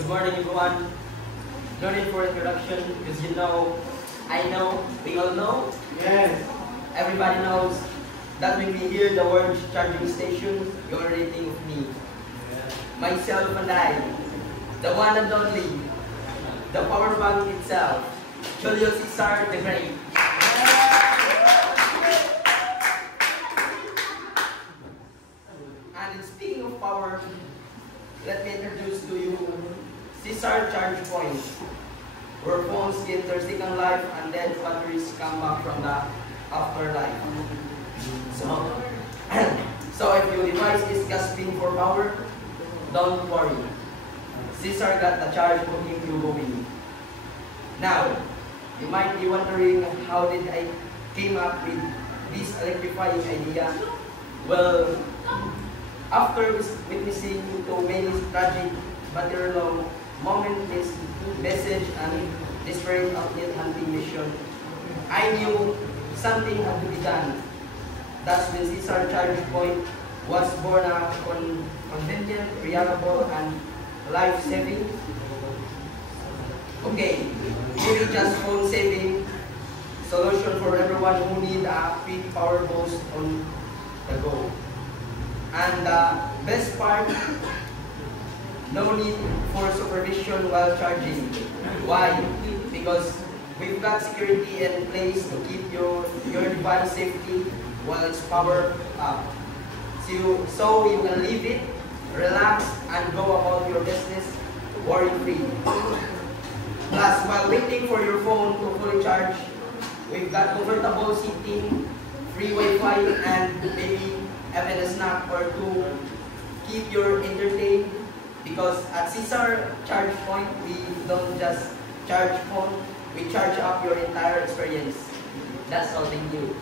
Good morning, everyone. No need for introduction because I know, we all know. Yes. Everybody knows that when we hear the word charging station, you already think of me. Myself and I, the one and only, the power bank itself, Julius Caesar the Great. And speaking of power, let me introduce to you Caesar Charge Point, where phones get their second life and then batteries come back from the afterlife. So if your device is gasping for power, don't worry. Caesar got the charge to keep you going. Now, you might be wondering how did I came up with this electrifying idea? Well, after witnessing to many tragic battle momentous message and desperate outlet hunting mission, I knew something had to be done. That's when Caesar Charge Point was born, a convenient, reliable, and life-saving. Okay, maybe just phone-saving solution for everyone who need a quick power boost on the go. And the best part, no need for supervision while charging. Why? Because we've got security in place to keep your device safety while it's powered up. So you can leave it, relax, and go about your business worry-free. Plus, while waiting for your phone to fully charge, we've got comfortable seating, free Wi-Fi, and maybe even a snack or two. Keep you entertained, because at Caesar Charge Point, we don't just charge phone, we charge up your entire experience. That's all, thank you.